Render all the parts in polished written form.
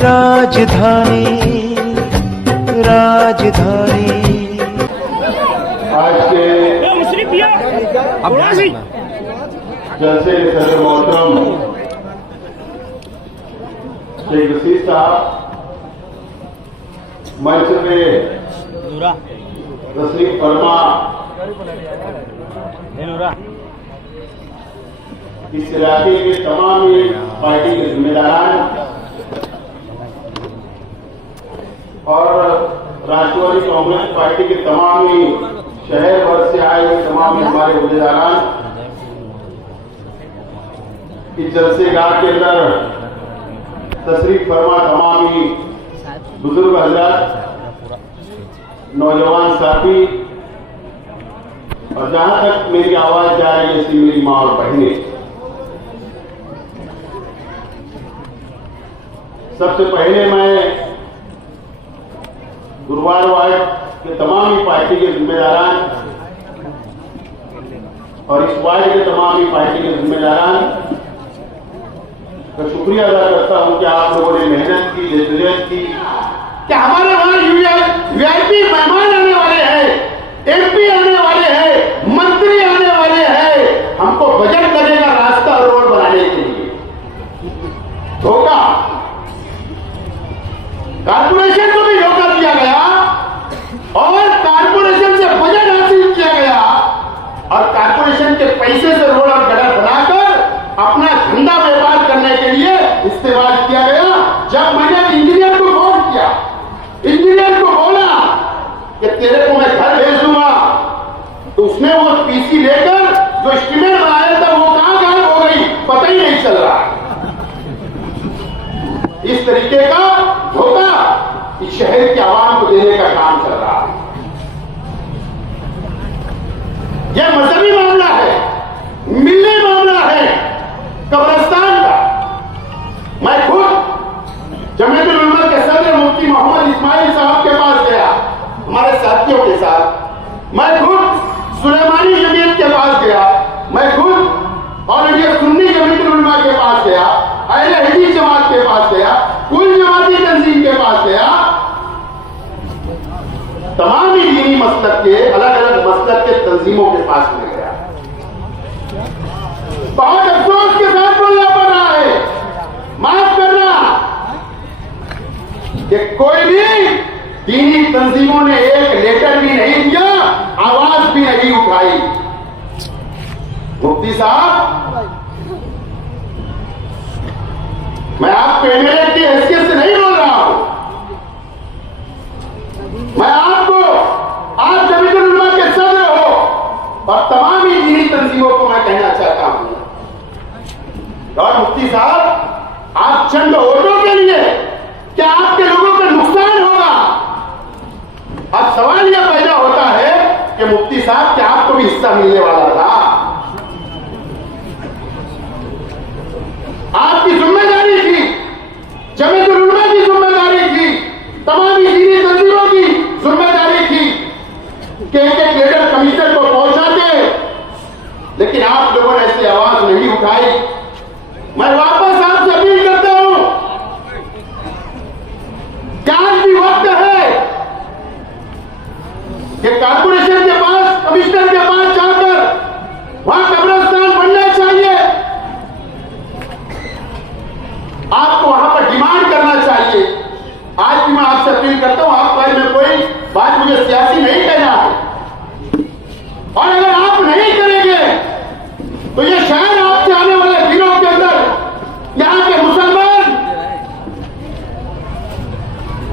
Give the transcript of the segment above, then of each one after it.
राजधानी राजधानी आज के जलसे के सदर मोहतरम शेख रशीद साहब मंच पे तस्लीम फरमा इस इलाके के तमाम पार्टी के जिम्मेदार और राष्ट्रवादी कांग्रेस पार्टी के तमाम शहर भर से आए हुए तमाम हमारे अहदेदारान इस जलसेगाह के अंदर तशरीफ फरमा तमाम बुजुर्ग हजरात, नौजवान साथी और जहां तक मेरी आवाज जा रही है ऐसी मेरी मां और बहनें, सबसे पहले मैं गुरुवार वार्ड के तमाम ही पार्टी के जिम्मेदारान और इस वार्ड के तमाम ही पार्टी के जिम्मेदारान का शुक्रिया अदा करता हूं कि आप लोगों ने मेहनत की, जद्दोजहद की कि हमारे वहां वीआईपी मेहमान आने वाले हैं, एमपी आने वाले हैं, मंत्री आने वाले हैं, हमको बजट लगेगा रास्ता और रोड बनाने के लिए। धोखा, कारपोरेशन को भी धोखा दिया गया और कारपोरेशन से बजट हासिल किया गया और कारपोरेशन के पैसे से रोड और गटर बनाकर अपना धंधा व्यापार करने के लिए इस्तेमाल किया गया। जब मैंने इंजीनियर को फोन किया, इंजीनियर को बोला कि तेरे को मैं घर भेज दूंगा, तो उसने वो पीसी लेकर जो एस्टीमेट बनाया था वो कहां गायब हो गई, पता ही नहीं चल रहा। इस तरीके का धोखा इस शहर के आवाम को देने का काम चल रहा है। यह मजहबी मामला है, मिली मामला है कब्रिस्तान का। मैं खुद जमीयतुल उलमा के सदर मुफ्ती मोहम्मद इस्माइल साहब के पास गया हमारे साथियों के साथ, मैं खुद सुलेमानी जमीयत के पास गया, मैं खुद और इंडिया सुन्नी जमीयतुल उलमा के पास गया, अहले हदीस जमात के पास गया, कुल जमाती तंजीम के पास गया, तमाम ही दीनी मसलक के अलग अलग मसलक के तंजीमों के पास में गया। बहुत अफसोस के साथ बोलना पड़ रहा है, माफ करना कि कोई भी दीनी तंजीमों ने एक लेटर भी नहीं दिया, आवाज भी नहीं उठाई। मुफ्ती साहब, मैं आपको एमएलए की हैसियत से नहीं बोल रहा हूं, मैं आपको, आप जमीयतुल उलमा के सदर हो और तमाम ही दीनी तंजीमों को मैं कहना चाहता हूं। और मुफ्ती साहब, आप चंद वोटों के लिए क्या आपके लोगों का नुकसान होगा? अब सवाल यह पैदा होता है कि मुफ्ती साहब क्या आपको भी हिस्सा मिलने वाला था? आपकी जिम्मेदारी थी, जमीयतुल उलमा की जिम्मेदारी थी, तमाम ही दीनी तंजीमों की जिम्मेदारी थी कि एक एक लेटर कमिश्नर को पहुंचाते, लेकिन आप लोगों ने ऐसी आवाज नहीं उठाई। मैं वापस आपसे अपील करता हूं कि आज भी वक्त है कि कारपोरेशन के पास, कमिश्नर के पास जाकर वहां कब्रिस्तान बनना चाहिए, आपको वहां पर डिमांड करना चाहिए। आज भी मैं आपसे अपील करता हूं, आपको में कोई बात मुझे सियासी नहीं कहना है, और अगर आप नहीं करेंगे तो ये शायद आपसे आने वाले दिनों के अंदर यहां के मुसलमान,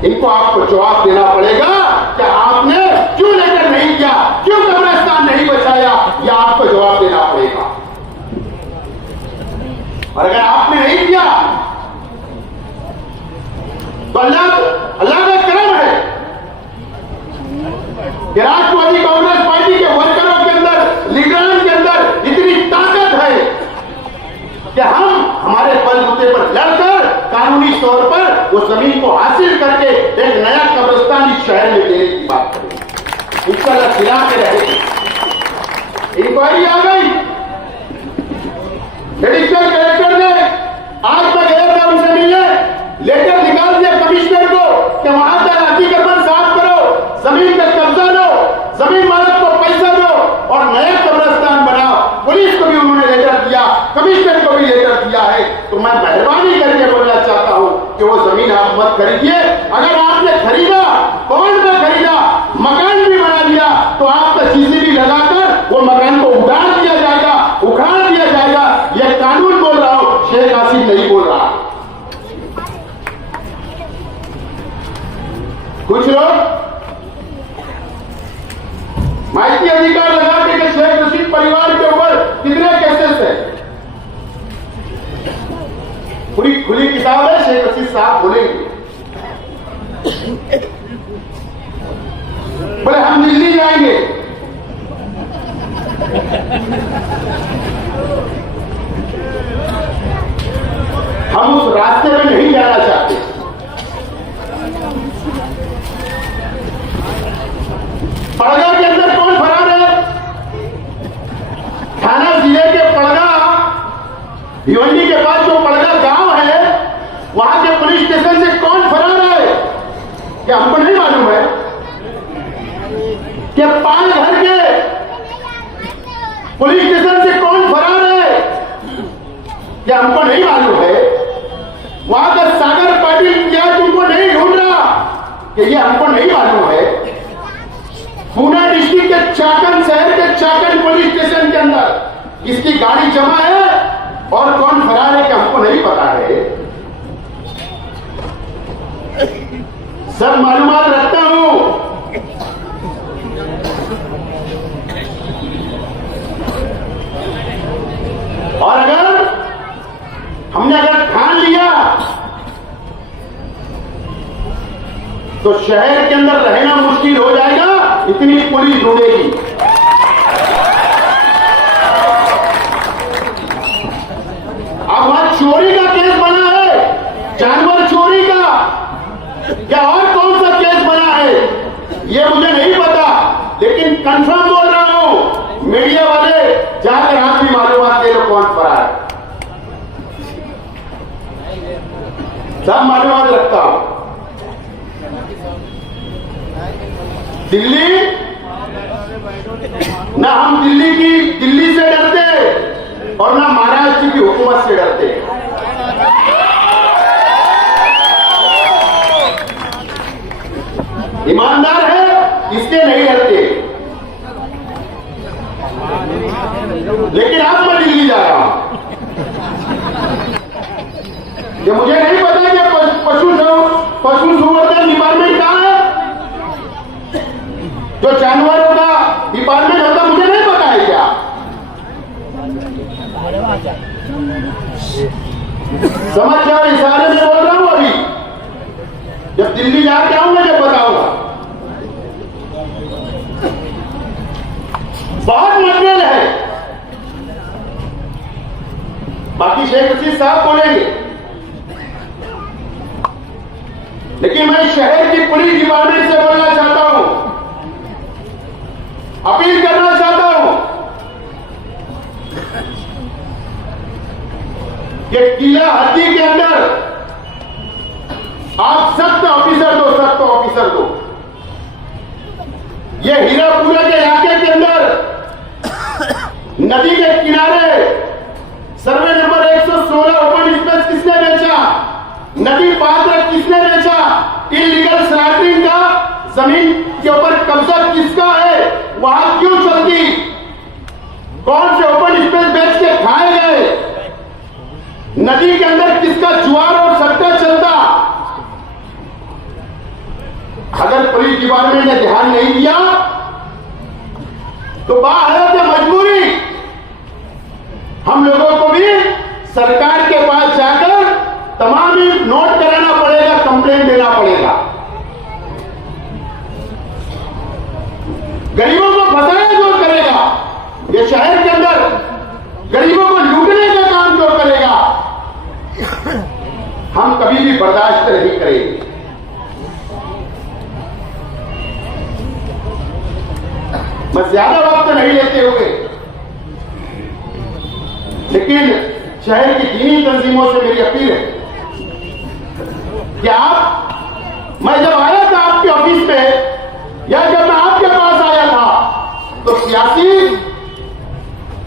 इनको आपको जवाब देना पड़ेगा कि आपने क्यों लेटर नहीं किया, क्यों कब्रिस्तान नहीं बचाया, यह आपको जवाब देना पड़ेगा। और अगर आपने नहीं किया तो अल्लाह का करम है कि राष्ट्रवादी कांग्रेस पार्टी के वर्करों के अंदर, लीडरों के अंदर इतनी ताकत है कि हम हमारे बलबूते पर लड़कर कानूनी तौर पर वो जमीन को हासिल करके एक नया कब्रिस्तान इस शहर में देने की बात करेंगे। इंशाअल्लाह खिला के रहेगी। इंक्वायरी आ गई, एडिशनल कलेक्टर ने आज मैं गया था उनसे मिलने, लेटर निकाल कमिश्नर को कि वहां का अतिक्रमण साफ करो, जमीन का कब्जा लो, जमीन मालिक को पैसा दो और नया कब्रिस्तान बनाओ। पुलिस को भी उन्होंने लेटर दिया, कमिश्नर को भी लेटर दिया है। तो मैं मेहरबानी करके बोलना चाहता हूं कि वो जमीन आप मत खरीदिए। अगर आपने खरीदा, कौन सा खरीदा, मकान भी बना दिया तो आपका सीसीबी लगाकर वो मकान को उड़ान दिया जाएगा, उखाड़ दिया जाएगा। यह कानून बोल रहा हूं, शेख हासिम नहीं बोल रहा। कुछ लोग माइती अधिकार लगा के शेख रशीद परिवार के ऊपर कितने केसेस है, पूरी खुली किताब है, शेख रशीद साहब बोलेंगे। बोले हम दिल्ली जाएंगे, हम उस रास्ते में नहीं जाना चाहते। पड़गा के अंदर कौन फरार है? थाना जिले के पड़गा, भिवंडी के पास जो पड़गा गांव है, वहां के पुलिस स्टेशन से कौन फरार है? क्या हमको नहीं मालूम है? क्या पालघर के पुलिस स्टेशन से कौन फरार है? क्या हमको नहीं मालूम है? वहां का सागर पाटिल क्या तुमको नहीं ढूंढ रहा? कि ये हमको नहीं मालूम है? पुणे डिस्ट्रिक्ट के चाकन, शहर के चाकन पुलिस स्टेशन के अंदर किसकी गाड़ी जमा है और कौन फरार है कि हमको नहीं पता है। सब मालूमात रखता हूं। और हमने अगर ठान लिया तो शहर के अंदर रहना मुश्किल हो जाएगा, इतनी पुलिस ढूंढेगी। अब वहां चोरी का केस बना है, जानवर चोरी का, या और कौन सा केस बना है ये मुझे नहीं पता, लेकिन कंफर्म बोल रहा हूं, मीडिया वाले जाकर आप भी मालूमात दे लो कौन फरार है। सब मालूमात रखता हूं। दिल्ली ना, हम दिल्ली से डरते और ना महाराष्ट्र की हुकूमत से डरते। ईमानदार है इसके नहीं डरते। लेकिन अब मैं दिल्ली जा रहा हूं, ये मुझे नहीं पता कि पशु संवर्धन डिपार्टमेंट कहां है, जो जानवरों का डिपार्टमेंट होता, मुझे नहीं पता है क्या? समझ जाओ, इशारे में बोल रहा हूं। अभी जब दिल्ली जाके आऊंगा जब बताऊंगा। बहुत मटेरियल है, बाकी शेख रशीद साहब बोलेंगे। लेकिन मैं शहर की पुलिस डिपार्टमेंट से बोलना चाहता हूं, अपील करना चाहता हूं कि किला हद्दी के अंदर आप सख्त ऑफिसर दो। ये हीरापुरा के इलाके के अंदर नदी के किनारे सर्वे नंबर 116 ओपन स्पेस किसने बेचा? नदी पात्र किसने बेचा? इलीगल स्लैटरिंग का जमीन के ऊपर कब्जा किसका है? वहां क्यों चलती? कौन से ओपन स्पेस बेच के खाए गए? नदी के अंदर किसका जुआर और सट्टा चलता? अगर पुलिस डिपार्टमेंट ने ध्यान नहीं दिया तो बाहर मजबूरी हम लोगों को भी सरकार के पास जाकर तमाम नोट कराना पड़ेगा, कंप्लेंट देना पड़ेगा। गरीबों को फंसाया जो करेगा, ये शहर के अंदर गरीबों को लूटने का काम जो करेगा, हम कभी भी बर्दाश्त नहीं करेंगे। मैं ज्यादा वक्त नहीं लेते हुए, लेकिन शहर की दीनी तंजीमों से मेरी अपील है कि आप मैं जब आया था आपके ऑफिस में या जब मैं आपके पास आया था तो सियासी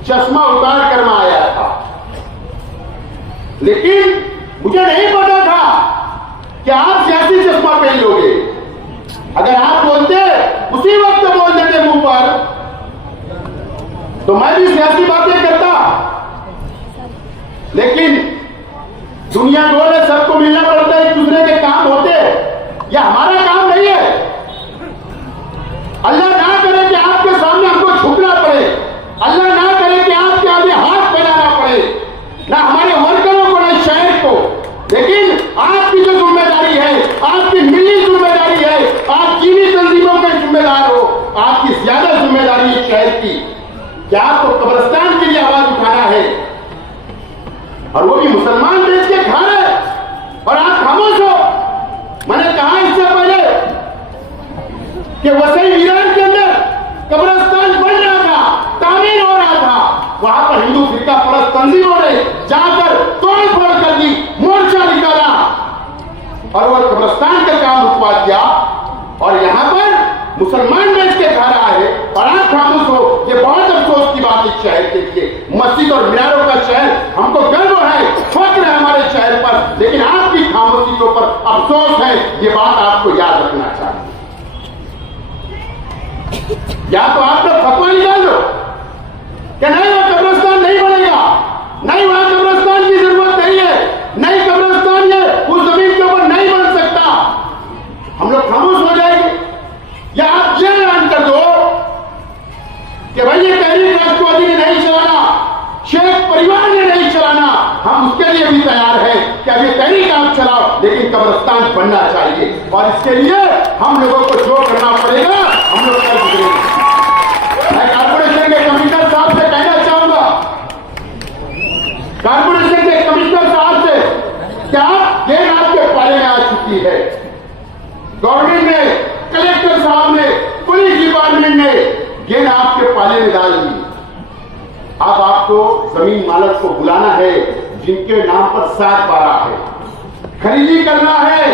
चश्मा उतार कर मैं आया था, लेकिन मुझे नहीं पता था कि आप सियासी चश्मा पहन लोगे। अगर आप बोलते उसी वक्त बोल देते मुंह पर तो मैं भी सियासी बातें करता, लेकिन दुनिया गोल है, सबको मिलना पड़ता है, एक दूसरे के काम होते हैं, यह हमारा काम नहीं है। अल्लाह ना करे कि आपके सामने हमको झुकना पड़े, अल्लाह ना करे कि आपके आगे हाथ फैलाना पड़े, ना हमारे वर्करों को ना शहर को, लेकिन आपकी जो जिम्मेदारी है, आपकी मिली जिम्मेदारी है, आप चीनी तंजीमों के जिम्मेदार हो, आपकी ज्यादा जिम्मेदारी है शहर की कि आपको कब्रिस्तान के लिए आवाज उठाना है, और वो भी मुसलमान देश के घर है और आप खामोश हो। मैंने कहा इससे पहले कि वसई ईरान के अंदर कब्रिस्तान बन रहा था, तामीर हो रहा था, वहां पर हिंदू फिरका परस्त तंजीमों ने जाकर तोड़ फोड़ कर दी, मोर्चा निकाला और वह कब्रिस्तान का काम रुकवा दिया, और यहां पर मुसलमान देश के घर आए और आप खामोश हो। ये बहुत अफसोस की बात इस शहर के लिए, मस्जिद और मीनारों का शहर, हमको गर्व है, फख्र है हमारे शहर पर, लेकिन आपकी खामोशी के ऊपर अफसोस है। ये बात आपको याद रखना चाहिए। या तो आप लोग फतवा निकाल लो कि नहीं वो कब्रिस्तान नहीं बनेगा, नहीं वहां कब्रिस्तान की जरूरत नहीं है, नहीं कब्रिस्तान ये उस जमीन के ऊपर नहीं बन सकता, हम लोग खामोश हो जाएंगे। या आप ये ऐलान कर दो कि भाई ये तहरीक राष्ट्रवादी ने नहीं चलाना, शेख परिवार ने नहीं चलाना, हम उसके लिए भी तैयार हैं कि अब ये तहरीक आप चलाओ, लेकिन कब्रिस्तान बनना चाहिए, और इसके लिए हम लोगों को जो करना पड़ेगा हम लोग कर गुजरेंगे। मैं कारपोरेशन के कमिश्नर साहब से कहना चाहूंगा, कारपोरेशन के कमिश्नर साहब से, क्या गेंद आपके पाले में आ चुकी है, गवर्नमेंट ने, कलेक्टर साहब ने, पुलिस डिपार्टमेंट ने गेंद आपके पाले में डाल दी। अब आपको जमीन मालक को बुलाना है जिनके नाम पर 7/12 है, खरीदी करना है,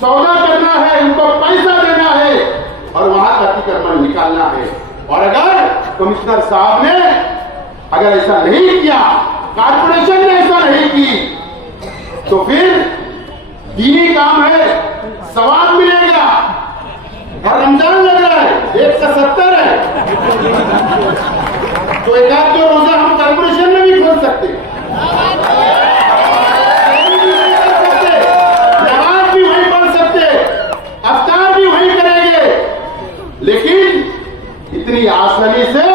सौदा करना है, उनको पैसा देना है और वहां का अतिक्रमण निकालना है। और अगर कमिश्नर साहब ने अगर ऐसा नहीं किया, कारपोरेशन ने ऐसा नहीं की, तो फिर दीनी काम है, सवाब मिलेगा, और रमजान लग रहा है, 170 है, तो एक आध दो रोजा हम कारपोरेशन में भी खोल सकते, नमाज भी वहीं पढ़ सकते, अफ्तार भी वहीं करेंगे, लेकिन इतनी आसानी से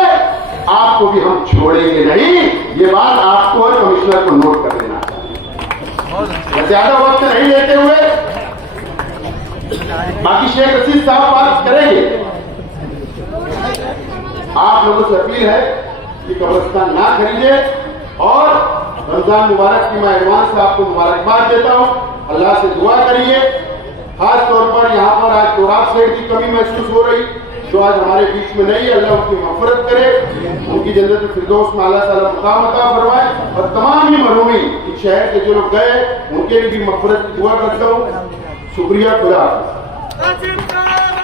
आपको भी हम छोड़ेंगे नहीं। ये बात आपको और कमिश्नर को नोट कर लेना चाहिए। ज्यादा वक्त नहीं लेते हुए बाकी शेख रशीद साहब बात करेंगे। आप लोगों से अपील है कि कब्रिस्तान ना खरीदे, और रमजान मुबारक की मैं एडवांस से आपको मुबारकबाद देता हूं। अल्लाह से दुआ करिए, खास तौर पर यहाँ पर आज तोराब सेठ की कमी महसूस हो रही जो आज हमारे बीच में नहीं है, अल्लाह उनकी मग़फ़िरत करे, उनकी जन्नत फिरदौस में अल्लाह ताला मुकाम अता फरमाए, और तमाम ही मरहूमीन इस शहर के जो लोग गए उनके लिए भी मग़फ़िरत की दुआ करता हूँ। शुक्रिया, खुदा हाफ़िज़।